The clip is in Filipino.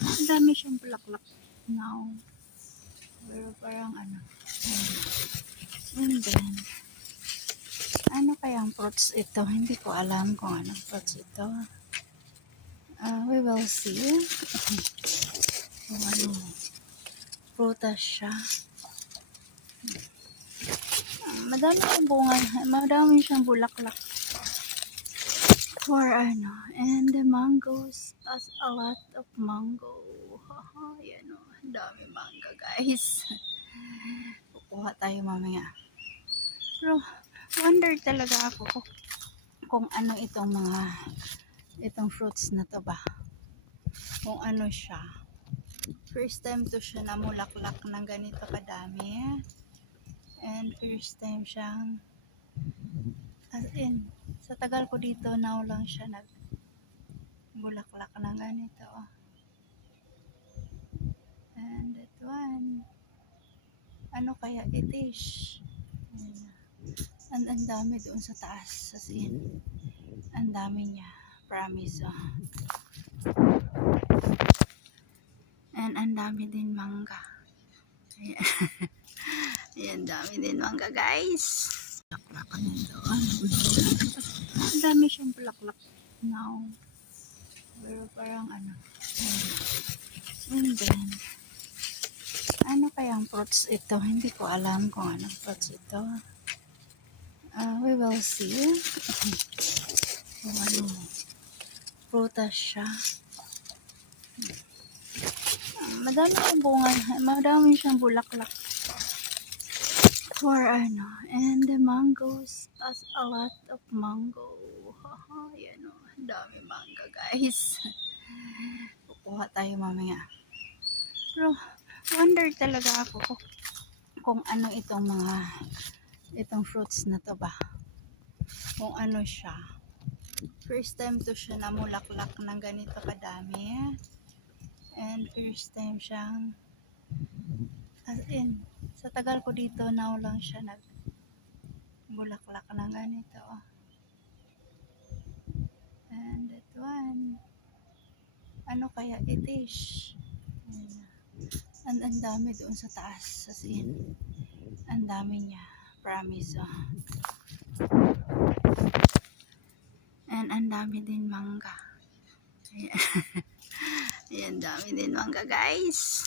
Ang dami siyang bulaklak now. Pero parang ano. And then, ano kayang fruits ito? Hindi ko alam kung anong fruits ito. We will see. Kung ano. Prutas siya. Madami yung bunga. Madami siyang bulaklak. For ano. And the mangoes. As a lot of mango. Yan o. Dami mangga guys. Kukuha tayo mamaya. Pero wonder talaga ako kung ano itong fruits na to ba. Kung ano siya. First time to siya na mulaklak ng ganito kadami. And first time siyang as in, sa tagal ko dito now lang siya nagbulaklak ng ganito. And that one, ano kaya it is? And ang dami doon sa taas. As in, ang dami niya. Promise. And ang dami din mangga. Ayan. Ayan, dami din mangga guys. Ang dami siyang bulaklak now. Pero parang ano. And then, ano kayang fruits ito? Hindi ko alam kung anong fruits ito. We will see. Kung ano. Prutas siya. Madami yung bunga. Madami siyang bulaklak. For ano. And the mangoes. As a lot of mango. Yan o. Dami mangga guys. Kukuha tayo mamaya. Pero wonder talaga ako kung ano itong fruits na to ba. Kung ano siya. First time to siya na mulaklak ng ganito kadami. And first time siyang as in, sa tagal ko dito now lang siya nagbulaklak ng ganito. And that one, ano kaya it is? And ang dami doon sa taas. As in, ang dami niya. Promise. And ang dami din mangga. Ayan. Ayan, dami din mangga guys.